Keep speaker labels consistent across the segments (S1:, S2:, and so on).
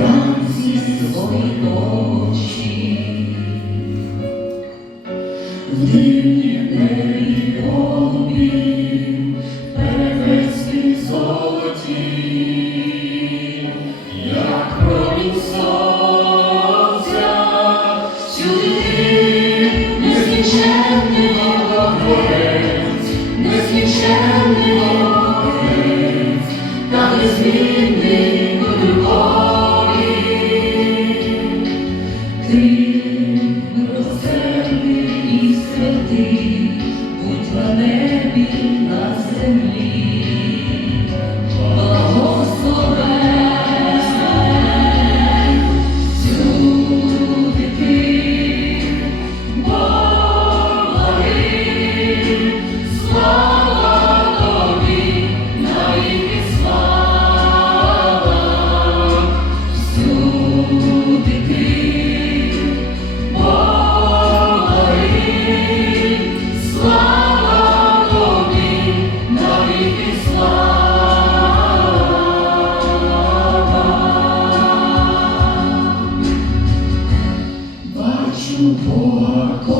S1: Танці свої очі. for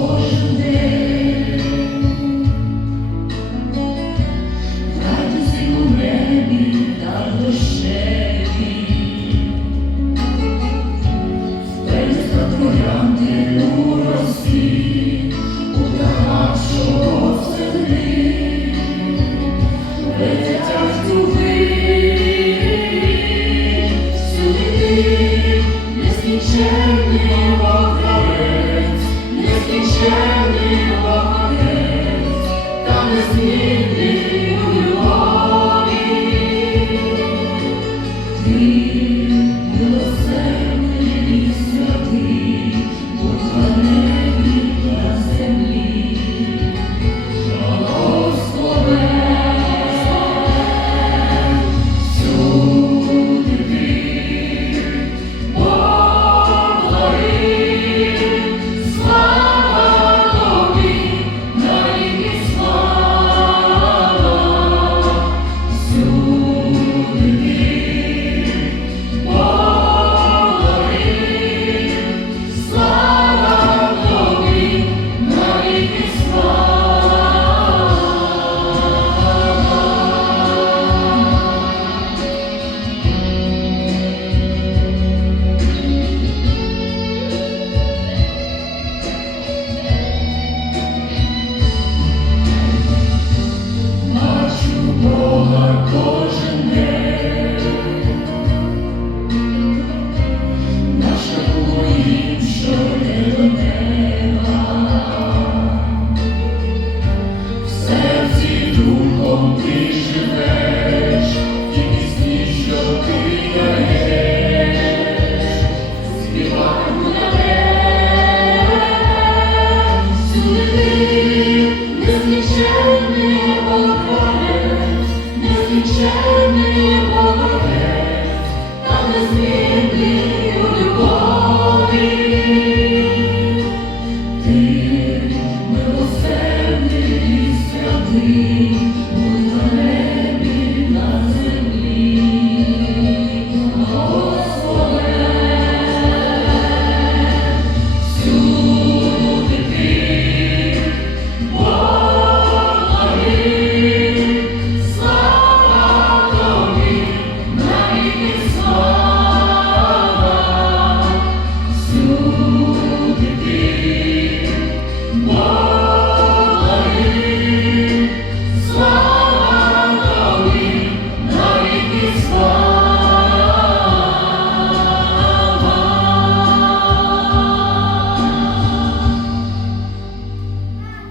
S1: Jesus. with me.